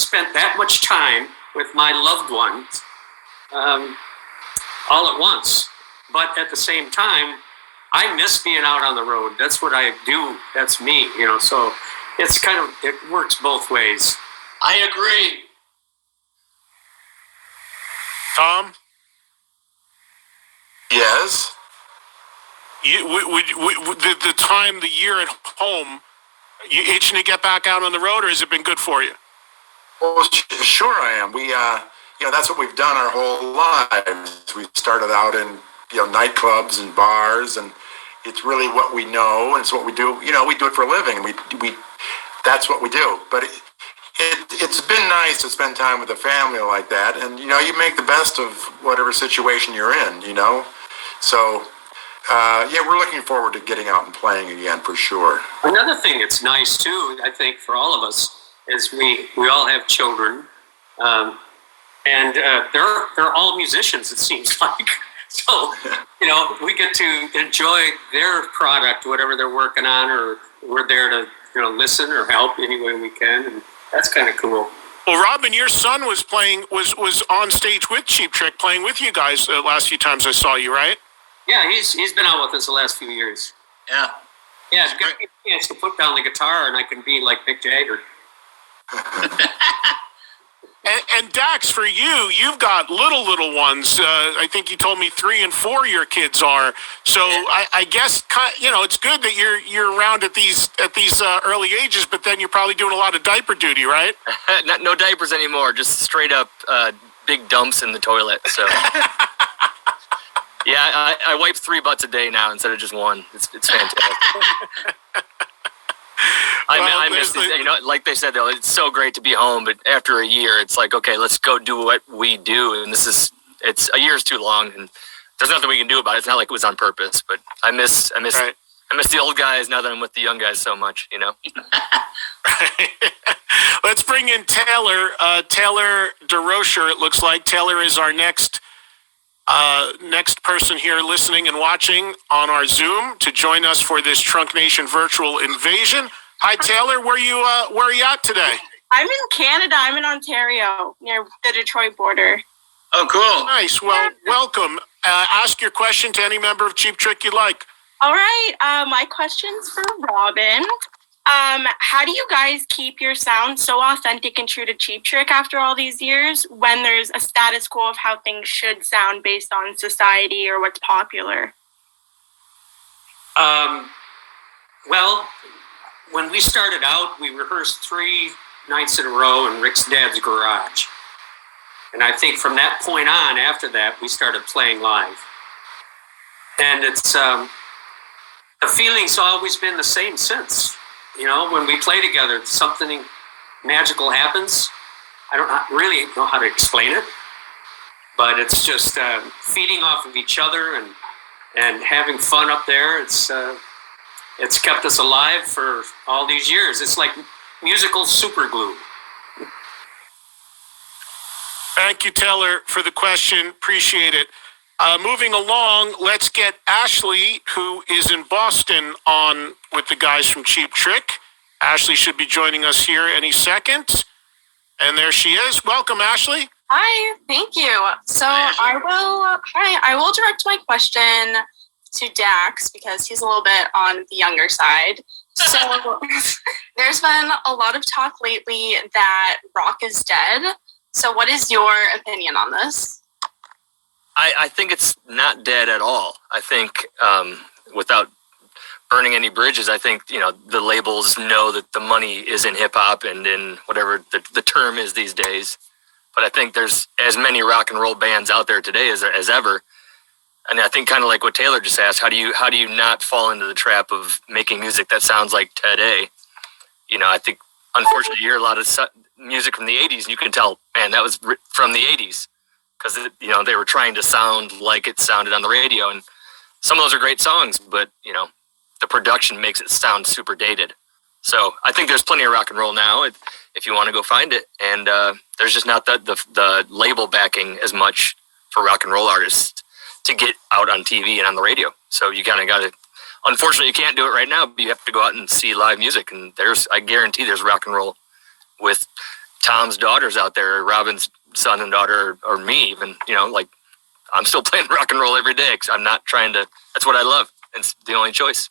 spent that much time with my loved ones all at once. But at the same time, I miss being out on the road. That's what I do. That's me, so it's it works both ways. I agree. Tom? Yes? The time, the year at home, you itching to get back out on the road, or has it been good for you? Well, sure I am. We, that's what we've done our whole lives. We started out in, nightclubs and bars, and it's really what we know, and it's what we do. We do it for a living, and we that's what we do. But it's been nice to spend time with the family like that, and, you make the best of whatever situation you're in, So, we're looking forward to getting out and playing again for sure. Another thing that's nice too, I think, for all of us is we all have children, and they're all musicians. It seems like, so we get to enjoy their product, whatever they're working on, or we're there to listen or help any way we can, and that's kind of cool. Well, Robin, your son was on stage with Cheap Trick, playing with you guys the last few times I saw you, right? Yeah, he's been out with us the last few years. Yeah. Yeah, it's got me a chance to put down the guitar and I can be like Mick Jagger. and Dax, for you've got little ones. I think you told me 3 and 4 your kids are. So I guess it's good that you're around at these early ages, but then you're probably doing a lot of diaper duty, right? No diapers anymore. Just straight up big dumps in the toilet. So. Yeah, I wipe 3 butts a day now instead of just 1. It's fantastic. I miss it. Like they said, though, it's so great to be home. But after a year, it's like, okay, let's go do what we do. And it's a year's too long, and there's nothing we can do about it. It's not like it was on purpose. But I miss the old guys now that I'm with the young guys so much. Let's bring in Taylor. Taylor DeRocher, it looks like. Taylor is our next person here listening and watching on our Zoom to join us for this Trunk Nation virtual invasion. Hi, Taylor. Where are you at today? I'm in Canada. I'm in Ontario, near the Detroit border. Oh, cool. Nice. Well, welcome. Ask your question to any member of Cheap Trick you like. All right. My question's for Robin. How do you guys keep your sound so authentic and true to Cheap Trick after all these years when there's a status quo of how things should sound based on society or what's popular? Well, when we started out, we rehearsed 3 nights in a row in Rick's dad's garage. And I think from that point on, after that, we started playing live. And it's the feeling's always been the same since. When we play together, something magical happens. I don't really know how to explain it, but it's just feeding off of each other and having fun up there. It's kept us alive for all these years. It's like musical super glue. Thank you, Taylor, for the question. Appreciate it. Moving along, let's get Ashley, who is in Boston, on with the guys from Cheap Trick. Ashley should be joining us here any second. And there she is. Welcome, Ashley. Hi, thank you. So I will direct my question to Dax because he's a little bit on the younger side. So there's been a lot of talk lately that rock is dead. So what is your opinion on this? I think it's not dead at all. I think without burning any bridges, I think, the labels know that the money is in hip hop and in whatever the term is these days. But I think there's as many rock and roll bands out there today as ever. And I think kind of like what Taylor just asked, how do you not fall into the trap of making music that sounds like today? I think unfortunately you hear a lot of music from the 80s and you can tell, man, that was from the 80s. Because they were trying to sound like it sounded on the radio, and some of those are great songs, but the production makes it sound super dated. So I think there's plenty of rock and roll now if you want to go find it, and there's just not the label backing as much for rock and roll artists to get out on TV and on the radio. So you kind of got to. Unfortunately, you can't do it right now. But you have to go out and see live music, and I guarantee there's rock and roll with Tom's daughters out there, or Robin's son and daughter, or me even, like I'm still playing rock and roll every day because I'm not trying to, that's what I love. It's the only choice.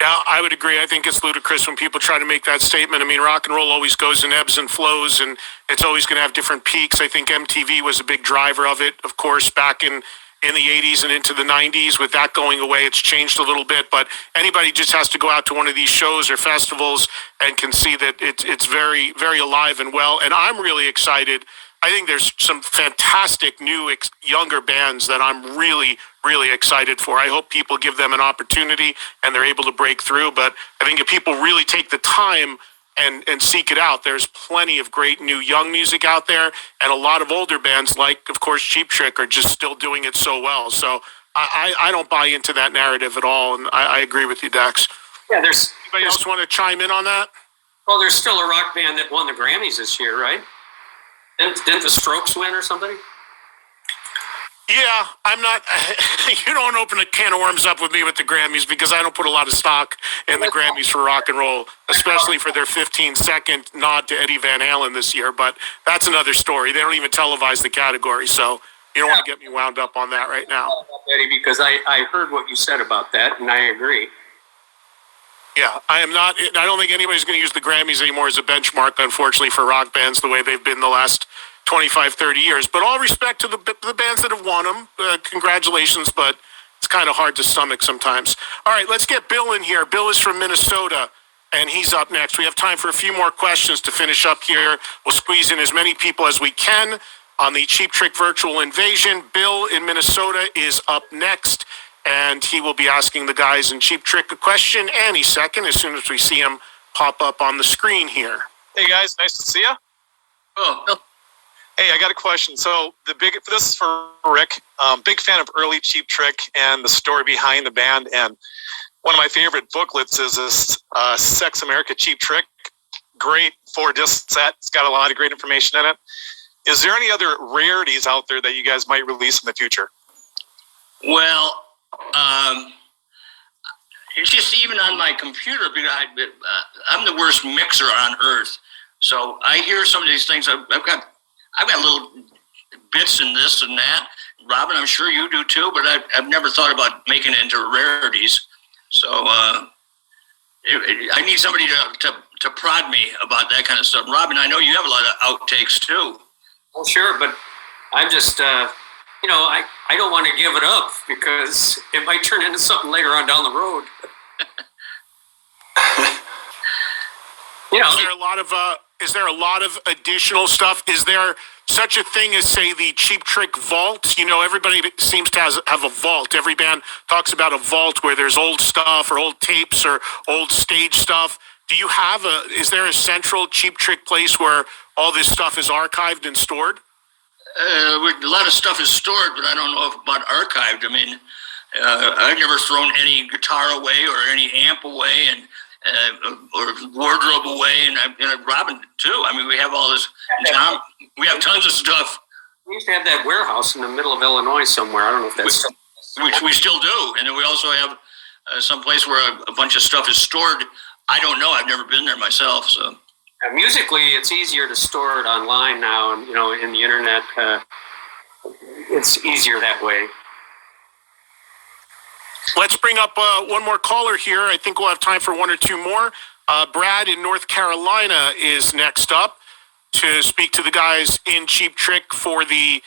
Yeah, I would agree. I think it's ludicrous when people try to make that statement. I mean, rock and roll always goes in ebbs and flows, and it's always going to have different peaks. I think MTV was a big driver of it, of course, back in the 80s and into the 90s. With that going away, it's changed a little bit, but anybody just has to go out to one of these shows or festivals and can see that it's very, very alive and well. And I'm really excited. I think there's some fantastic new younger bands that I'm really, really excited for. I hope people give them an opportunity and they're able to break through. But I think if people really take the time and seek it out, there's plenty of great new young music out there. And a lot of older bands like, of course, Cheap Trick are just still doing it so well. So I don't buy into that narrative at all. And I agree with you, Dax. Yeah, Anybody else want to chime in on that? well, there's still a rock band that won the Grammys this year, right? Didn't the Strokes win or something? Yeah, I'm not. You don't open a can of worms up with me with the Grammys because I don't put a lot of stock in the Grammys for rock and roll, especially for their 15-second nod to Eddie Van Halen this year. But that's another story. They don't even televise the category, so you don't want to get me wound up on that right now. Eddie, because I heard what you said about that, and I agree. Yeah, I am not. I don't think anybody's going to use the Grammys anymore as a benchmark, unfortunately, for rock bands the way they've been the last 25, 30 years. But all respect to the bands that have won them. Congratulations, but it's kind of hard to stomach sometimes. All right, let's get Bill in here. Bill is from Minnesota, and he's up next. We have time for a few more questions to finish up here. We'll squeeze in as many people as we can on the Cheap Trick Virtual Invasion. Bill in Minnesota is up next, and he will be asking the guys in Cheap Trick a question any second as soon as we see him pop up on the screen here. Hey guys, nice to see you. Oh, Hey, I got a question. So this is for Rick. Big fan of early Cheap Trick and the story behind the band. And one of my favorite booklets is this Sex America Cheap Trick. Great 4-disc set. It's got a lot of great information in it. Is there any other rarities out there that you guys might release in the future? Well, it's just even on my computer, because I'm the worst mixer on earth. So I hear some of these things. I've got little bits and this and that. Robin, I'm sure you do too, but I've never thought about making it into rarities. So I need somebody to prod me about that kind of stuff. Robin, I know you have a lot of outtakes too. Well, sure, but I'm just, I don't want to give it up because it might turn into something later on down the road. Is there a lot of additional stuff? Is there such a thing as, say, the Cheap Trick vault? Everybody seems to have a vault. Every band talks about a vault where there's old stuff or old tapes or old stage stuff. Do you have is there a central Cheap Trick place where all this stuff is archived and stored? A lot of stuff is stored, but I don't know about archived. I mean, I've never thrown any guitar away or any amp away, and or wardrobe away, and Robin too. I mean, we have all this. Tom, we have tons of stuff. We used to have that warehouse in the middle of Illinois somewhere. I don't know if that's We still do, and then we also have some place where a bunch of stuff is stored. I don't know. I've never been there myself, so. Musically, it's easier to store it online now, and in the internet, it's easier that way. Let's bring up one more caller here. I think we'll have time for one or two more. Brad in North Carolina is next up to speak to the guys in Cheap Trick for the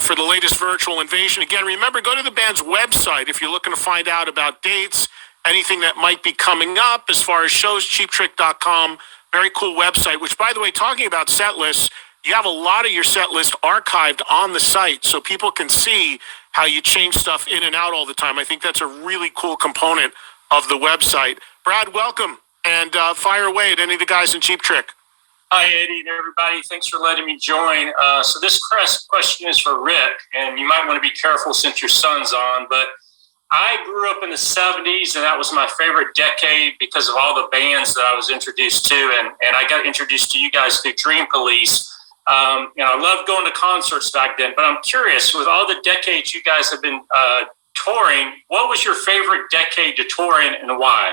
for the latest virtual invasion. Again, remember, go to the band's website if you're looking to find out about dates, anything that might be coming up as far as shows, cheaptrick.com. Very cool website, which, by the way, talking about set lists, you have a lot of your set list archived on the site so people can see how you change stuff in and out all the time. I think that's a really cool component of the website. Brad, welcome, and fire away at any of the guys in Cheap Trick. Hi, Eddie and everybody. Thanks for letting me join. So this question is for Rick, and you might want to be careful since your son's on, but I grew up in the 70s, and that was my favorite decade because of all the bands that I was introduced to, and I got introduced to you guys through Dream Police. I loved going to concerts back then, but I'm curious, with all the decades you guys have been touring, what was your favorite decade to tour in and why?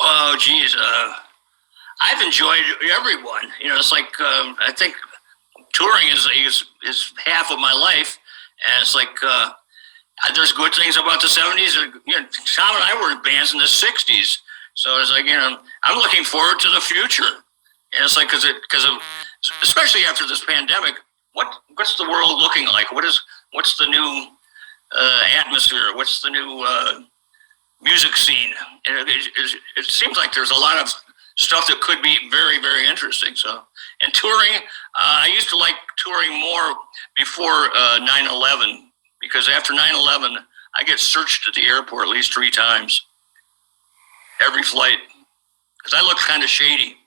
Oh, geez. I've enjoyed everyone. It's like I think touring is half of my life, and it's like there's good things about the '70s. Tom and I were in bands in the '60s, so it's like I'm looking forward to the future. And it's like because of especially after this pandemic, what's the world looking like? What's the new atmosphere? What's the new music scene? And it seems like there's a lot of stuff that could be very, very interesting. So, and touring, I used to like touring more before 9/11 because after 9/11, I get searched at the airport at least 3 times every flight because I look kind of shady.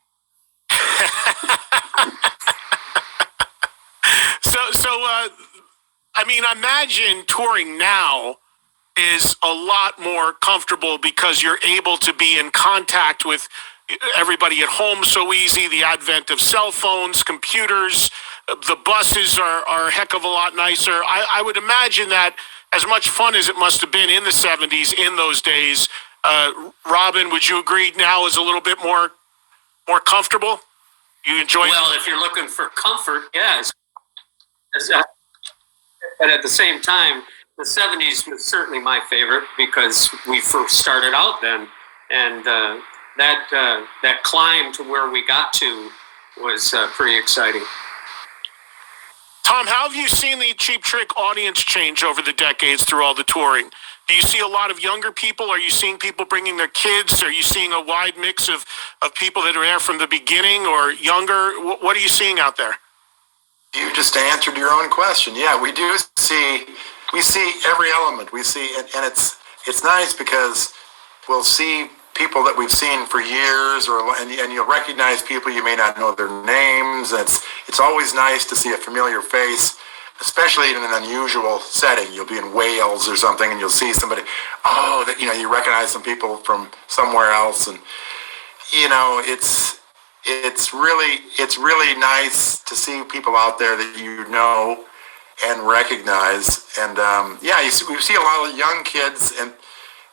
I mean, imagine touring now is a lot more comfortable because you're able to be in contact with everybody at home so easy. The advent of cell phones, computers, the buses are a heck of a lot nicer. I would imagine that as much fun as it must have been in the 70s in those days, Robin, would you agree now is a little bit more comfortable? You enjoy it? Well, if you're looking for comfort, yes. But at the same time, the 70s was certainly my favorite because we first started out then. And that climb to where we got to was pretty exciting. Tom, how have you seen the Cheap Trick audience change over the decades through all the touring? Do you see a lot of younger people? Are you seeing people bringing their kids? Are you seeing a wide mix of people that are there from the beginning or younger? What are you seeing out there? You just answered your own question. Yeah, we see every element. We see, and it's nice because we'll see people that we've seen for years, and you'll recognize people you may not know their names. It's always nice to see a familiar face, especially in an unusual setting. You'll be in Wales or something, and you'll see somebody. You recognize some people from somewhere else, and it's really nice to see people out there that you know and recognize. And we see a lot of young kids. And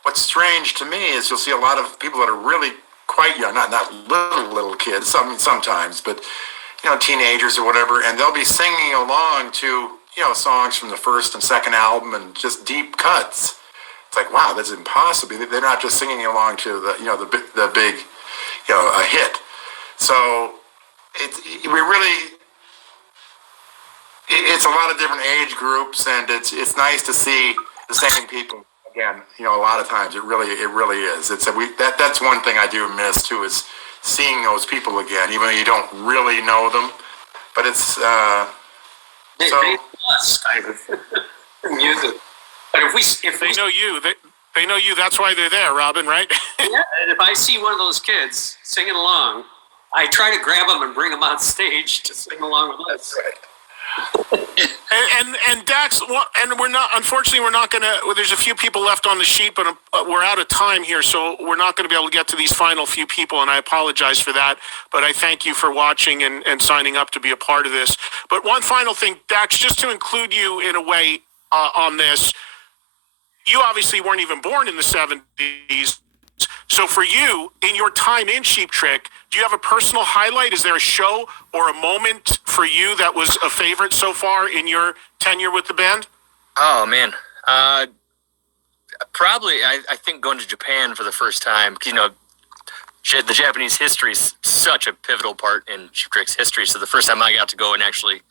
what's strange to me is you'll see a lot of people that are really quite young, not little kids, sometimes, but teenagers or whatever, and they'll be singing along to songs from the first and second album and just deep cuts. It's like, wow, that's impossible. They're not just singing along to the big a hit. So it's a lot of different age groups, and it's nice to see the same people again. A lot of times it really is. That's one thing I do miss too, is seeing those people again, even though you don't really know them. But it's they us kind of music. But if they know you, they know you. That's why they're there, Robin, right? Yeah, and if I see one of those kids singing along, I try to grab them and bring them on stage to sing along with us. and Dax, and unfortunately, we're not going to, there's a few people left on the sheet, but we're out of time here, so we're not going to be able to get to these final few people, and I apologize for that, but I thank you for watching and signing up to be a part of this. But one final thing, Dax, just to include you in a way on this, you obviously weren't even born in the 70s. So for you, in your time in Cheap Trick, do you have a personal highlight? Is there a show or a moment for you that was a favorite so far in your tenure with the band? Oh, man. Probably, I think going to Japan for the first time, the Japanese history is such a pivotal part in Cheap Trick's history. So the first time I got to go and actually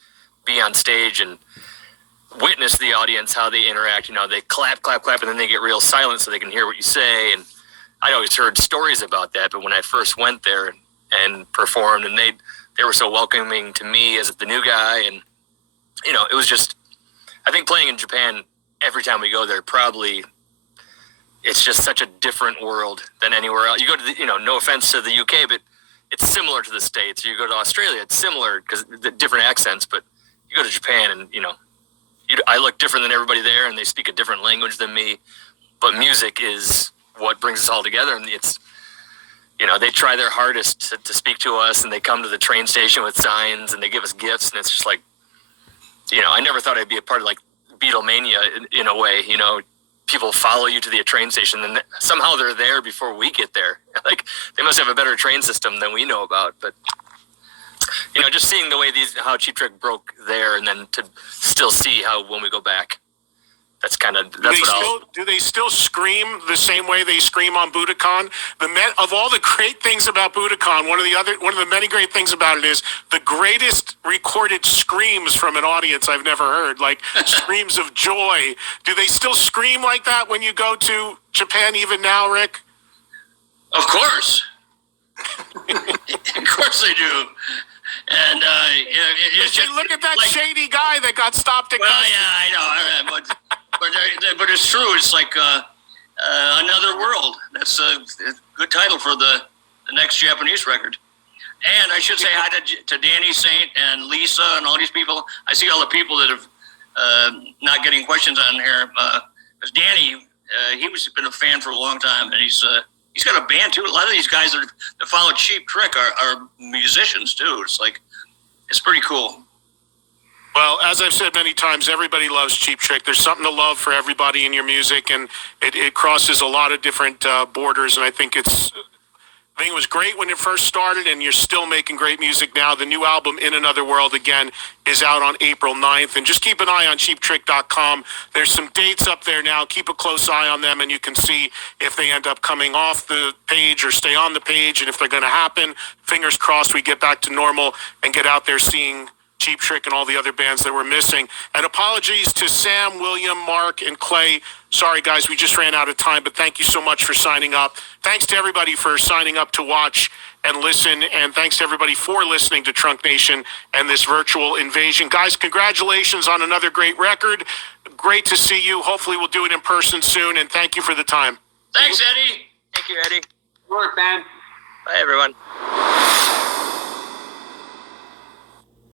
be on stage and witness the audience, how they interact, they clap, and then they get real silent so they can hear what you say. And I'd always heard stories about that, but when I first went there and performed, and they were so welcoming to me as the new guy, and it was just, I think playing in Japan every time we go there, probably it's just such a different world than anywhere else. You go to no offense to the UK, but it's similar to the States. You go to Australia, it's similar because the different accents, but you go to Japan and I look different than everybody there, and they speak a different language than me, but music is what brings us all together. And it's, they try their hardest to speak to us, and they come to the train station with signs, and they give us gifts, and it's just like, I never thought I'd be a part of like Beatlemania in a way, people follow you to the train station, and somehow they're there before we get there. Like, they must have a better train system than we know about. But just seeing the way how Cheap Trick broke there, and then to still see how when we go back, do they still scream the same way they scream on Budokan? Of all the great things about Budokan, one of the many great things about it is the greatest recorded screams from an audience I've never heard, like screams of joy. Do they still scream like that when you go to Japan even now, Rick? Of course. Of course they do. And look at that shady guy that got stopped at customs. Yeah, I know. But it's true. It's like Another World. That's a good title for the next Japanese record. And I should say hi to Danny Saint and Lisa and all these people. I see all the people that have not getting questions on here. Because Danny, he's been a fan for a long time, and he's got a band too. A lot of these guys that follow Cheap Trick are musicians too. It's pretty cool. Well, as I've said many times, everybody loves Cheap Trick. There's something to love for everybody in your music, and it crosses a lot of different borders. And I think it was great when it first started, and you're still making great music now. The new album, In Another World, again, is out on April 9th. And just keep an eye on cheaptrick.com. There's some dates up there now. Keep a close eye on them, and you can see if they end up coming off the page or stay on the page, and if they're going to happen. Fingers crossed we get back to normal and get out there seeing Cheap Trick and all the other bands that we're missing. And apologies to Sam, William, Mark, and Clay. Sorry, guys, we just ran out of time, but thank you so much for signing up. Thanks to everybody for signing up to watch and listen, and thanks to everybody for listening to Trunk Nation and this virtual invasion. Guys, congratulations on another great record. Great to see you. Hopefully we'll do it in person soon, and thank you for the time. Thanks, Eddie. Thank you, Eddie. Good work, man. Bye, everyone.